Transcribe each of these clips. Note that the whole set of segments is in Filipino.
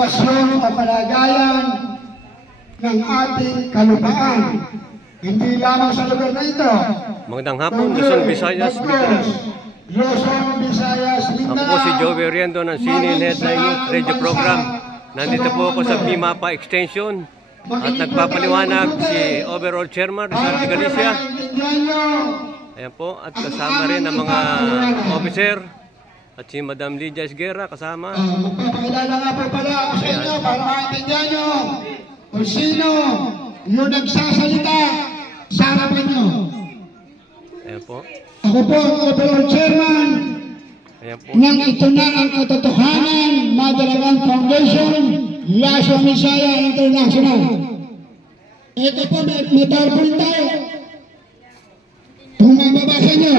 sitwasyon o kalagayan ng ating kalupaan. Hindi lamang sa lugar na ito. Magandang hapon, Luzon, Visayas, Mindanao. Luzon, Visayas, Mindanao. Ako si Joey Riendo ng Sinin Headline Youth Radio Program. Nandito po ako sa Mimapa Extension at nagpapaliwanag si Overall Chairman Rizal de Galicia. Ayan po, at kasama rin ang mga officer at si Madam Lydia Esguerra kasama. Magpapakilala nga po pala ako sa inyo para maintindihan nyo kung sino yung nagsasalita sa harapan nyo. Ayan po. Ako po ang Overall Chairman ng Ito Na Ang Katotohanan Madalagan Foundation, Lasso Misaya International. Ito po, may powerful tayo. Kung mababasa nyo,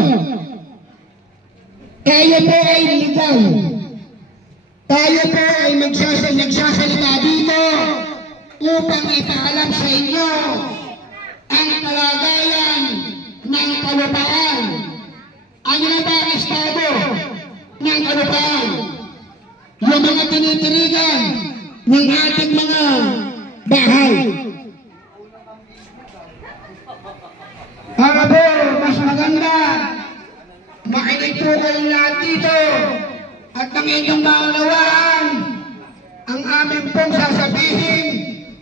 tayo po ay legal. Tayo po ay nagsasalita dito upang ipaalam sa inyo ang kalagayan ng kalupaan. Ano na ba ang estado ng kalupaan? Yung mga tinitirigan ng ating mga bahay. Para po, mas maganda, makinig po kayong lahat dito at ng inyong maunawaan ang aming pong sasabihin,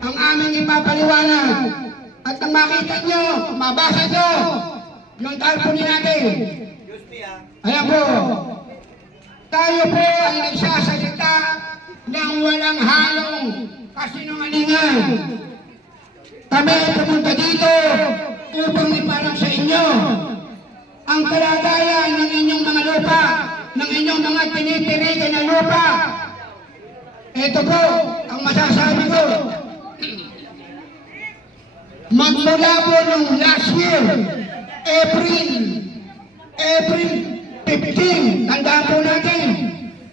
ang aming ipapaliwanag at ang makita nyo, mabasa nyo, yung talpunin natin. Ayan po, tayo po ay nagsasalita ng walang halong kasinungalingan. Kami pumunta dito upang ipalam sa inyo ang kalagayan ng inyong mga lupa, ng inyong mga tinitirigan na lupa. Ito po ang masasabi ko. Magmula po nung last year, April 15, tandaan po natin,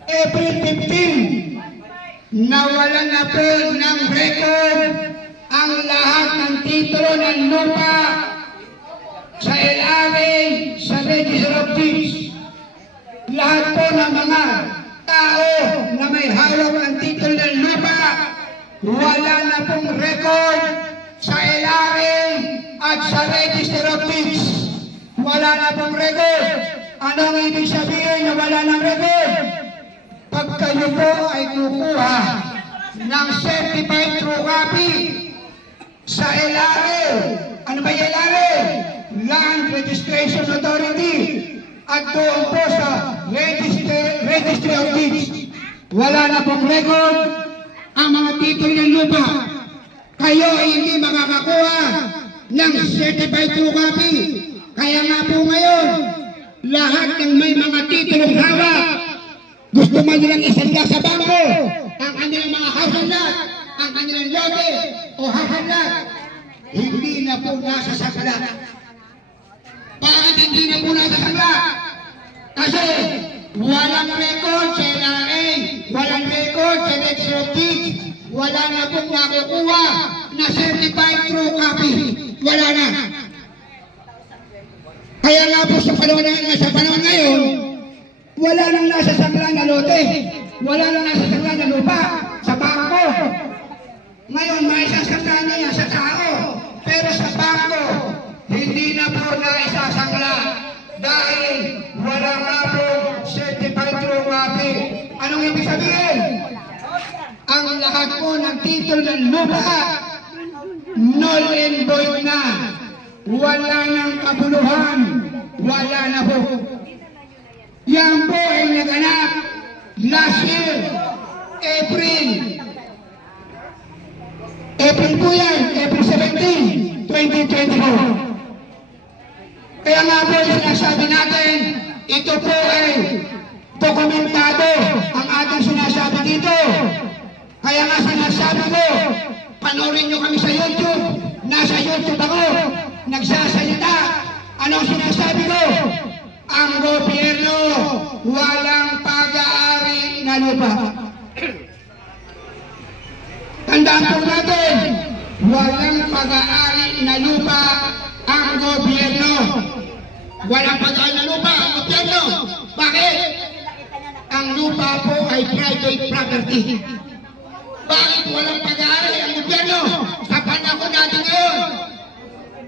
April 15, nawalan na po ng record ang lahat ng titulo ng lupa sa LRA, sa Register of Deeds. Lahat po ng mga tao na may hawak ng titulo ng lupa, wala na pong record sa LRA at sa Register of Deeds. Wala na pong record. Anong ibig sabihin na wala ng record? Pag kayo po ay kukuha ng certified true copy sa LRA, ano ba yung LRA? Land Registration Authority, at doon po sa Registry of Deeds, wala na pong record ang mga titulo ng lupa. Kayo ay hindi makakakuha ng certified true copy. Kaya nga po ngayon, lahat ng may mga titulong hawak, gusto man nilang isangla sa bangko ang kanilang mga house and lot, ang kanilang lote o house and lot, hindi na po nasa sangla. Bakit hindi na po nasa sangla? Kasi walang record sa LRA, walang record sa Register of Deeds, wala na pong nakukuha na certified true copy. Wala na. Kaya nga po sa panahon ngayon, wala nang nasa sangla na lote, wala nang nasa sangla na lupa sa bangko. Ngayon, may isasangla na yan sa tao, pero sa bangko, hindi na po na isasangla dahil wala na po certified true copy. Anong ibig sabihin? Ang lahat po ng titulo ng lupa, null and void na. Wala nang kabuluhan. Wala na po. Yan po ay naganap last year, April po yan, April 17, 2024. Kaya nga po sinasabi natin, ito po ay dokumentado ang ating sinasabi dito. Kaya nga sinasabi ko, panoorin nyo kami sa YouTube. Nasa YouTube ako, nagsasalita. Anong sinasabi ko? Ang gobyerno walang pag-aari na lupa. Tandaan po natin, walang pag-aari na lupa ang gobyerno. Walang pag-aari na lupa ang gobyerno. Bakit? Ang lupa po ay private property. Bakit walang pag-aari ang gobyerno sa panahon natin ngayon?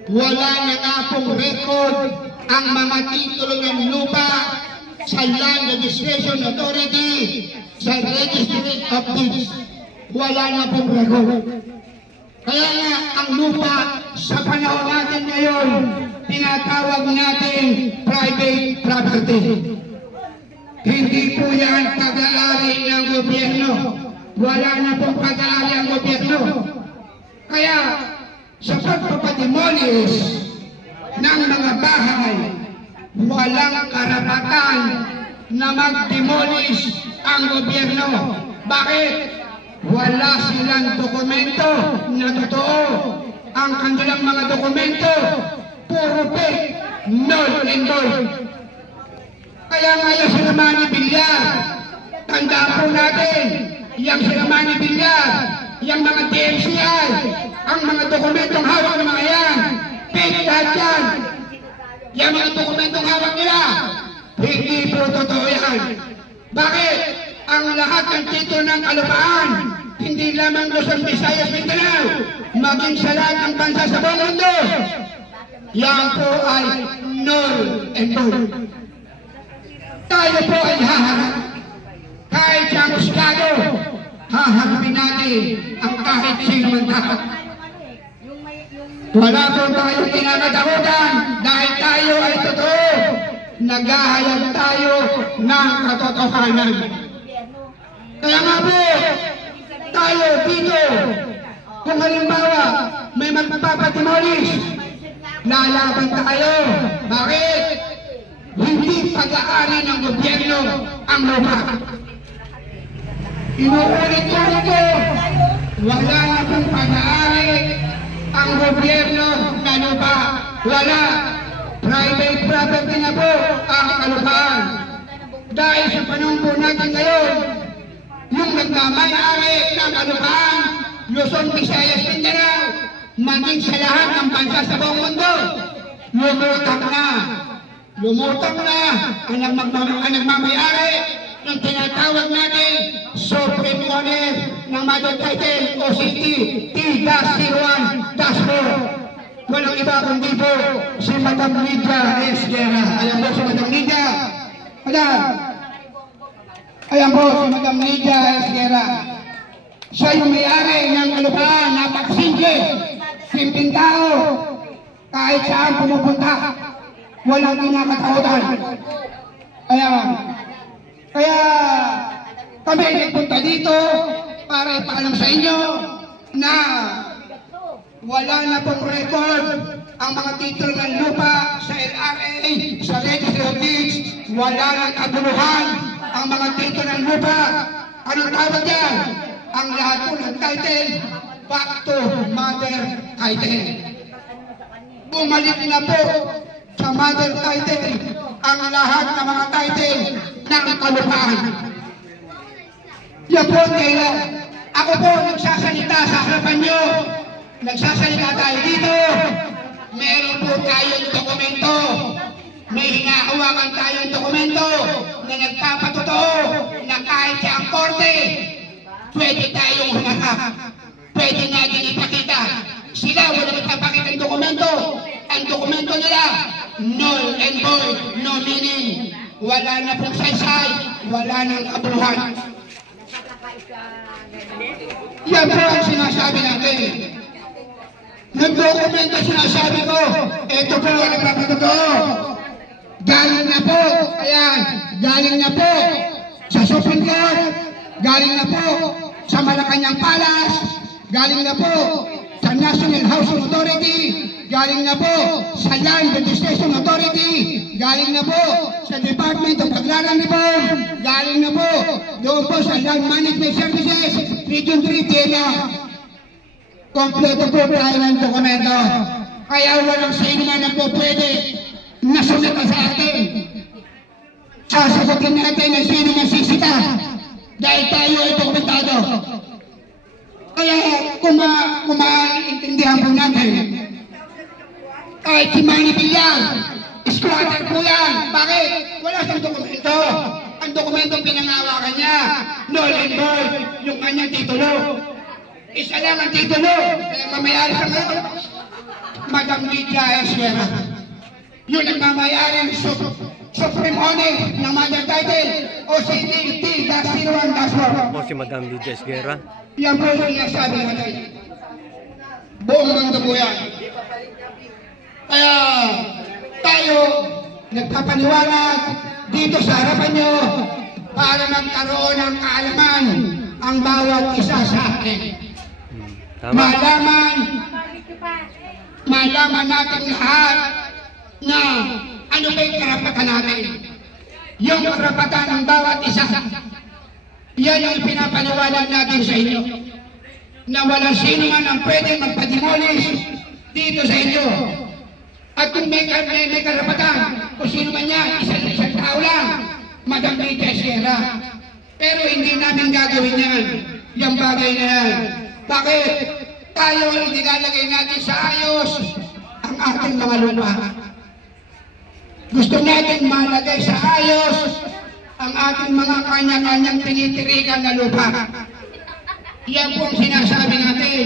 Wala na nga pong record ang mga titulo ng lupa sa Land Registration Authority, sa Registry of Deeds. Wala na pong record. Kaya nga ang lupa sa panahon natin ngayon, tinatawag natin private property. Hindi po yan pag-aari ng gobyerno. Wala na pong pag-aari ang gobyerno. Kaya sa pagpapademolish ng mga bahay, walang karapatan na mag-demolish ang gobyerno. Bakit? Wala silang dokumento na totoo. Ang kanilang mga dokumento, puro fake, null and void. Kaya nga yung Sinamani Villar, tandaan po natin, yung Sinamani Villar, yung mga DMCI, ang mga dokumentong hawak ng mga yan, fake lahat yan. Yung mga dokumentong hawak nila, hindi po totoo yan. Bakit? Ang lahat ng titulo ng kalupaan, hindi lamang Luzon, Visayas, Mindanao, maging sa lahat ng bansa sa buong mundo, yan po ay null and void. Tayo po ay haharap. Kahit siyang husgado, haharapin natin ang kahit sino man dapat. Wala po tayong kinakatakutan dahil tayo ay totoo. Naghahayag tayo ng katotohanan. Kaya nga po, tayo dito, kung halimbawa may magpapademolish, lalaban tayo. Bakit? Hindi pag-aari ng gobyerno ang lupa. Inuulit ko ito, wala na pong pag-aari ang gobyerno na lupa. Wala. Private property na po ang kalupaan. Dahil sa panahon po natin ngayon, yung nagmamay-ari ng kalupaan, Luzon, Visayas, Mindanao, maging sa lahat ng bansa sa buong mundo, lumutang na ang nagmamay-ari ng tinatawag natin Supreme Owner ng Mother Title o CT T-01-4. Walang iba kundi po si Madam Lydia S. Guerra. Ayan po si Madam Lydia. Ayan po si Madam Lydia S. Guerra. Siya yung may-ari ng kalupaan, napakasimple, simpleng tao. Kahit saan pumupunta, walang kinakatakutan. Kaya kami nagpunta dito para ipaalam sa inyo na wala na pong record ang mga titulo ng lupa sa LRA, sa Registry of Deeds. Wala nang kabuluhan ang mga titulo ng lupa. Anong tawag yan? Ang lahat po ng title, back to mother title. Bumalik na po sa mother title ang lahat ng mga title ng kalupaan. Yan po kaya ako po nagsasalita sa harapan nyo. Nagsasalita tayo dito. Meron po tayong dokumento. May hinahawakan tayong dokumento na nagpapatotoo na kahit sa ang korte, pwede tayong humarap. Pwede natin ipakita. Sila wala nagpapakita ng dokumento. Ang dokumento nila, null and void, no meaning. Wala na pong saysay, wala nang kabuluhan. Yan po ang sinasabi natin. Nag-dokumento sinasabi ko, ito po ang nagpapatotoo. Galing na po, ayan, galing na po sa Supreme Court, galing na po sa Malacanang Palace, galing na po sa National Housing Authority, galing na po sa Land Registration Authority, galing na po sa Department of Agraran Reform, galing na po doon po sa Land Management Services, Region 3, Tela. Kompleto po tayo ng dokumento. Kaya walang sino man ang po pwede na sumita sa atin. Sasagutin natin ang sino man sisita dahil tayo ay dokumentado. Kaya kung maintindihan po natin, kahit si Manny Villar, squatter po yan. Bakit? Wala siyang dokumento. Ang dokumentong pinangawakan niya, null and void. yung kanyang titulo. Isa lang ang titulo. Kaya mamayari sa ngayon, Madam Lydia Esguerra. Yung nagmamayari Supreme Honor ng Mother Title o CT-01-4. Po si Madam Lydia Esguerra. Yan po yung sinasabi natin. Buong mundo po yan. Kaya tayo nagpapaniwalag dito sa harapan nyo para magkaroon ng kaalaman ang bawat isa sa atin. Malaman natin lahat na ano ba yung karapatan natin. Yung karapatan ng bawat isa. Yan ang pinapaniwalag natin sa inyo. Na walang sino man ang pwede magpademolish dito sa inyo. At kung may karapatan, kung sino man yan, isang tao lang, Madam Lydia Esguerra. Pero hindi namin gagawin yan, yung bagay na yan. Bakit? Tayo nilalagay natin sa ayos ang ating mga lupa. Gusto natin malagay sa ayos ang ating mga kanya-kanyang tinitirikan na lupa. Yan po ang sinasabi natin.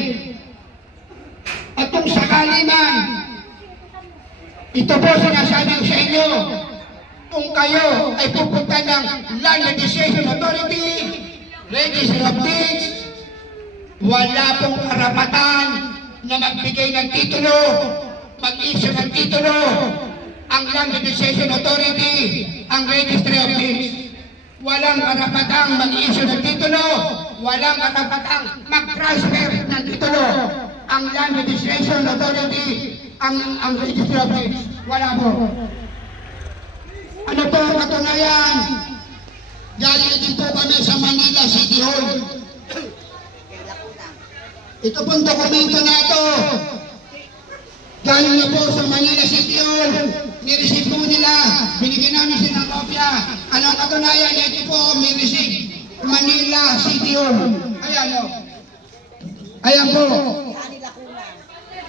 At kung sakali man, ito po sinasabi ko sa inyo, kung kayo ay pupunta ng Land Legislation Authority, Registry of Deeds, wala pong karapatan na magbigay ng titulo, mag-issue ng titulo, ang Land Legislation Authority, ang Registry of Deeds. Walang karapatang mag-issue ng titulo, walang karapatang mag-transfer ng titulo. Ang Land Legislation Authority, ang Registry of Deeds, wala po. Ano po ang katunayan? Galing din po kami sa Manila City Hall. Ito pong dokumento na ito. Galing na po sa Manila City Hall. Nireceive po nila. Binigyan namin sila ng kopya. Ano ang katunayan? Ito po, may receive. Manila City Hall. Ayan o. Ayan po.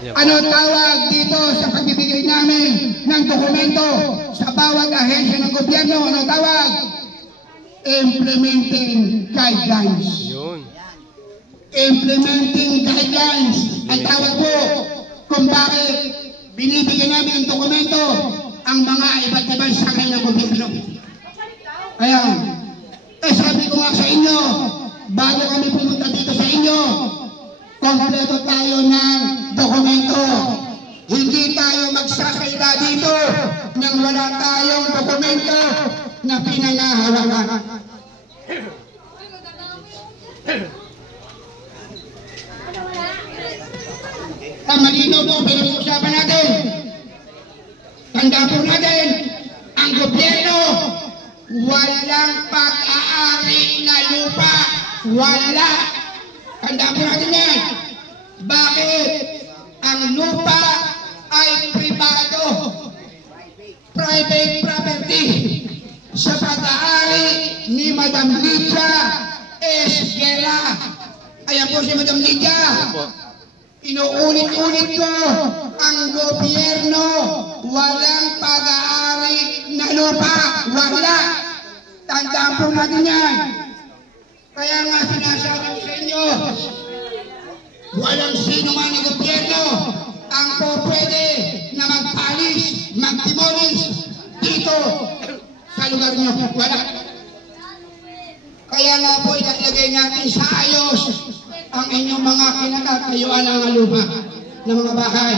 Ano tawag dito sa pagbibigay namin ng dokumento sa bawat ahensya ng gobyerno? Ano tawag? Implementing guidelines. Yun. Implementing guidelines. Ang tawag po kung bakit binibigyan namin ng dokumento ang mga iba't ibang sakay ng gobyerno. Ayan. Sabi ko nga sa inyo, bago kami pumunta dito sa inyo, kompleto tayo ng dokumento. Hindi tayo magsasalita dito nang wala tayong dokumento na pinangahawakan. Malino po, pinag-usapan natin. Tanda po natin, ang gobyerno, walang pag-aari na lupa. Wala. Tanda po natin yan. Bakit? Ang lupa ay pribado. Private property. Sa pag-aari ni Madam Lydia Esguerra. Ayan po si Madam Lydia. Inuulit-ulit ko, ang gobyerno walang pag-aari na lupa. Wala. Tandaan po natin yan. Kaya nga sinasabi ko sa inyo, walang sino man ng gobyerno ang po pwede na magpalis, mag-demolish dito sa lugar niyo. Wala. Kaya nga po ilalagay natin sa ayos ang inyong mga kinakatayuan ng lupa ng mga bahay.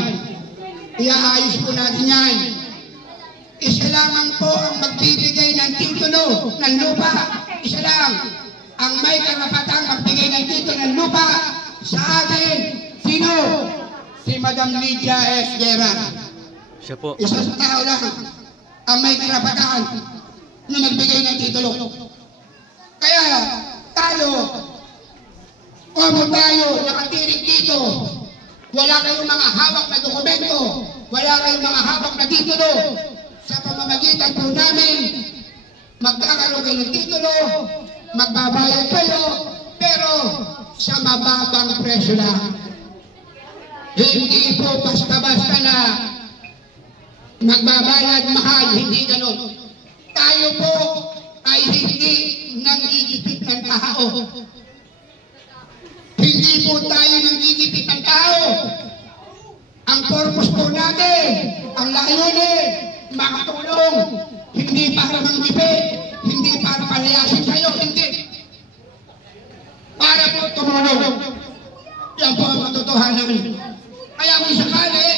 Iaayos po natin yan. Isa lamang po ang magbibigay ng titulo ng lupa. Isa lang. Ang may karapatang magbigay ng titulo ng lupa sa atin. Sino? Si Madam Lydia Esguerra. Siya po. Isa sa tao lang ang may karapatan na magbigay ng titulo. Kaya tayo, tayo nakatirik dito. Wala kayong mga hawak na dokumento. Wala kayong mga hawak na titulo. Sa pamamagitan po namin, magkakaroon kayo ng titulo, magbabayad kayo, pero sa mababang presyo lang. Hindi po basta-basta na magbabayad mahal, hindi ganun. Tayo po ay hindi nanggigipit ng tao. po tayo ng gigipit ng tao. Ang purpose po natin, ang layunin, makatulong, hindi para manggipit, hindi para palayasin sa'yo, hindi. Para po tumulong. Yan po ang katotohanan. Kaya kung sakali,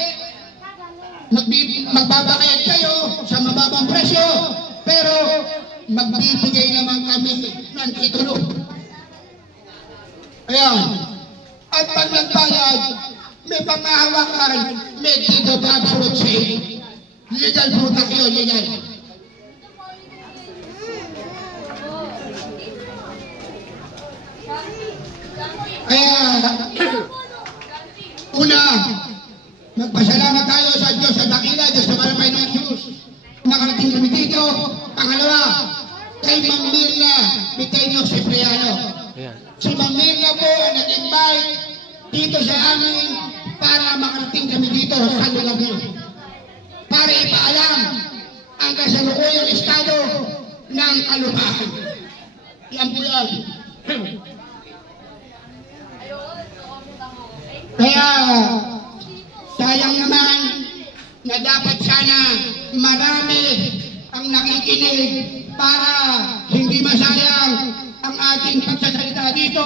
magbabakayad kayo sa mababang presyo, pero magbibigay naman kami ng titulo. Ayan. At pag nagbayad, may pamahawakan, may deed of absolute say. Legal po tayo, legal. Kaya, una, magpasalamat tayo sa Diyos sa dakila, Diyos sa maramay ng Diyos. Nakarating kami dito. Pangalawa, kay Ma'am Mirna Viteño Cipriano. Si Ma'am Mirna po ang nag-invite dito sa amin para makarating kami dito sa lugar niyo. Para ipaalam ang kasalukuyang estado ng kalupaan. Yan po yan. Kaya, sayang naman na dapat sana marami ang nakikinig para hindi masayang ang ating pagsasalita dito,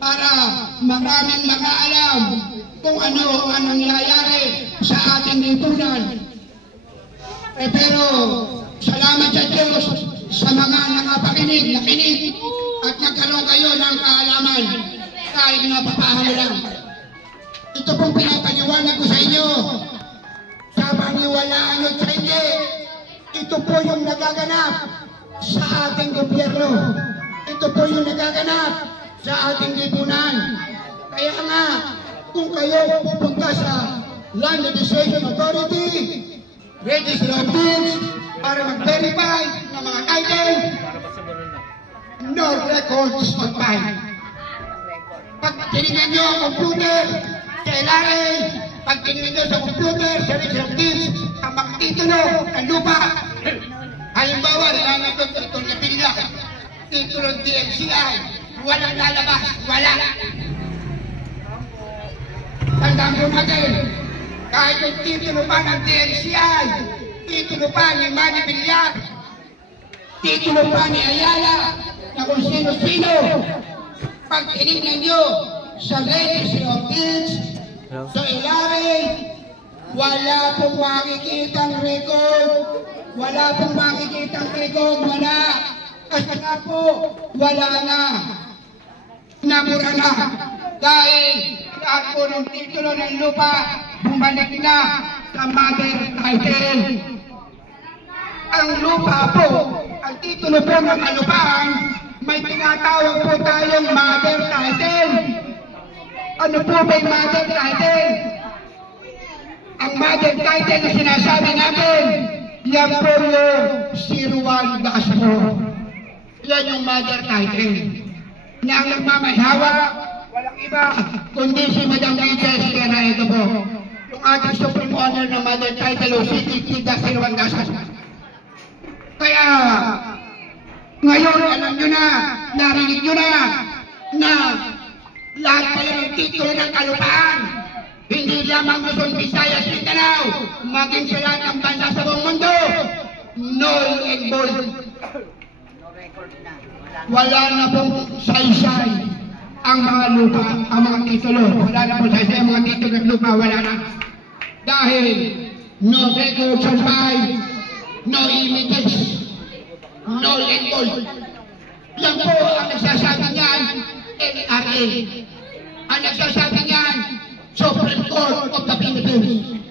para maraming makaalam kung ano ang nangyayari sa ating lipunan. Pero salamat sa Diyos sa mga nakinig at nagkaroon kayo ng kaalaman kahit napapahalo lang. Ito pong pinapaniwanag ko sa inyo. Sa paniwalaan at sa hindi, ito po yung nagaganap sa ating gobyerno. Ito po yung nagaganap sa ating lipunan. Kaya nga, kung kayo pupunta sa Land Legislation Authority, Registry of Deeds, para mag-verify ng mga title, no records on file. Pag tinignan nyo ang computer, sa LRA, pag tinignan nyo sa computer, sa Registry of Deeds, ang mga titulo ng lupa, halimbawa, nilaman doon titulo na bilya, titulo ng DMCI, walang lalabas, wala. Tandaan po natin, kahit yung titulo pa ng DMCI, titulo pa ni Manny Villar, titulo pa ni Ayala, na kung sino-sino, pag tinignan nyo sa Registry of Deeds, sa LRA, wala pong makikitang record, wala. Kasi po, wala na. Nabura na. Dahil lahat po ng titulo ng lupa, bumalik na sa mother title. Ang lupa po, ang titulo po ng kalupaan, may tinatawag po tayong mother title. Ano po ba yung mother title? Ang mother title na sinasabi natin, yan po yung 01 Dasmo. Yan yung mother title. Na ang nagmamahawa, walang iba, kundi si Madam Princess Queredo po. Yung ating Supreme Honor na mother title o CTT-01 Dasmo. Kaya, ngayon, alam nyo na, narinig nyo na lahat kayo ng titulo ng kalupaan, hindi lamang Luzon, Visayas, Mindanao, maging sa lahat ng bansa sa buong mundo, null and void. Wala na pong saysay ang mga lupa, ang mga titulo. Wala na pong saysay ang mga titulo ng lupa, wala na. Dahil no records on file, no images, null and void. Yan po ang nagsasabi niyan, LRA. Ang nagsasabi niyan, Supreme Court of the Philippines.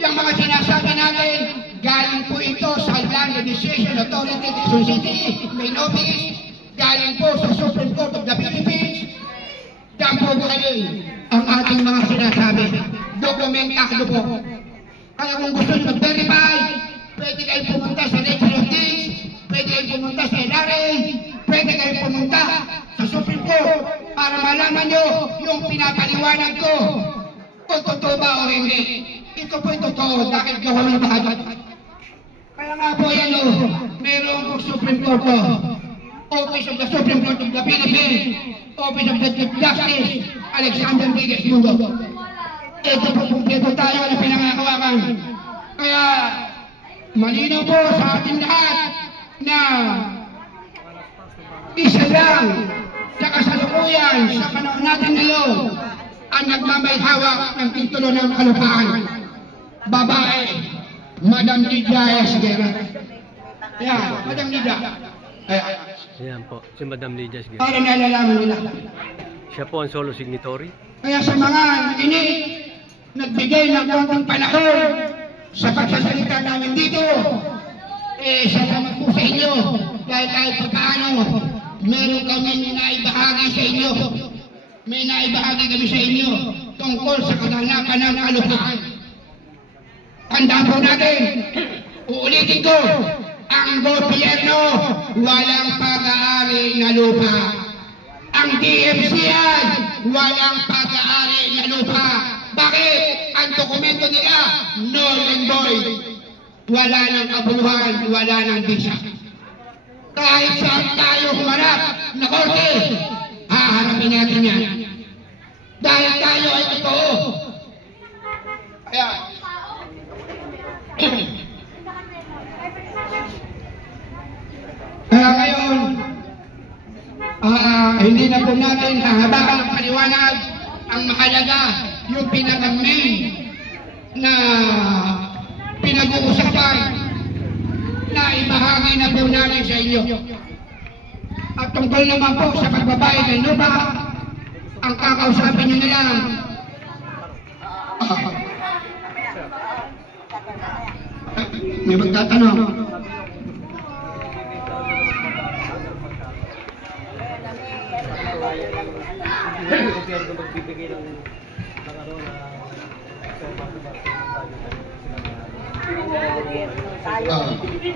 Yung mga sinasabi natin, galing po ito sa Land Legislation Authority of Quezon City, main office, galing po sa Supreme Court of the Philippines. Yan po galing ang ating mga sinasabi. Dokumentado po. Kaya kung gusto nyo mag-verify, pwede kayo pumunta sa Registry of Deeds, pwede kayo pumunta sa LRA, pwede kayo pumunta sa Supreme Court para malaman nyo yung pinapaliwanag ko kung totoo ba o hindi. Ito po totoo dahil gawin lahat. Kaya nga po yan o, mayroong Supreme Court po. Office of the Supreme Court of the Philippines, Office of the Chief Justice, Alexander Miguel Mundo. Ito po kumpleto tayo na pinangakawakan. Kaya malinaw po sa ating lahat na isa lang sa kasalukuyan sa panahon natin ngayon ang nagmamayhawak ng titulo ng kalupaan. Babae, Madam Lydia Esguerra. Ayan, Madam Lydia. Ayan po, si Madam Lydia Esguerra. Para nalalaman nila. Siya po ang solo signatory. Kaya sa mga nakinig, nagbigay ng konting panahon sa pagsasalita namin dito, salamat po sa inyo dahil kahit pa paano meron kami naibahagi sa inyo. May naibahagi kami sa inyo tungkol sa kaganapan ng kalupaan. Tandaan po natin, uulitin ko, ang gobyerno walang pag-aari na lupa. Ang DMCA walang pag-aari na lupa. Bakit? Ang dokumento nila, null and void. Wala ng kabuluhan, wala ng bisa. Kahit saan tayo humarap na korte, haharapin natin yan. Dahil tayo ay totoo. Kaya, kaya ngayon, hindi na po natin hahabakan ang paliwanag. Ang mahalaga, yung pinaka-main na pinag-uusapan na ibahagi na po natin sa inyo. At tungkol naman po sa pagbabayad ng lupa, ang kakausapin nyo na lang. May magtatanong.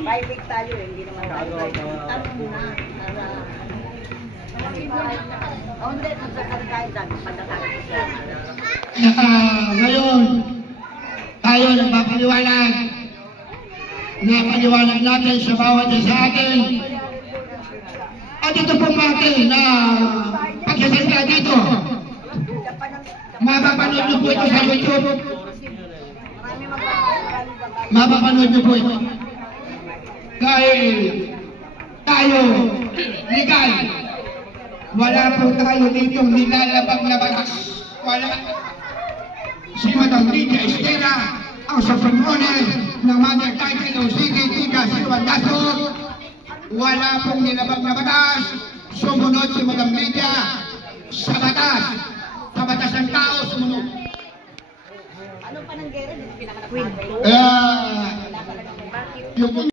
Private tayo, hindi naman tayo. Tanong muna. Hindi, magsasalitahin tayo. Ngayon, tayo nagpapaliwanag. Napaliwanag natin sa bawat isa atin. At ito po natin na pagsasalita dito. Mapapanood nyo po ito sa YouTube. Mapapanood nyo po ito. Dahil tayo, legal, wala po tayo dito nilalabag na batas. Wala. Si Madam Lydia Esguerra, ang supreme owner ng Mother Title of City, Tiga, Silwandaso, wala pong nilabag na batas. Sumunod si Madam Lydia sa batas. Sa batas ng tao, sumunod. Ano pa ng gera? Pinaka-kwento? Yung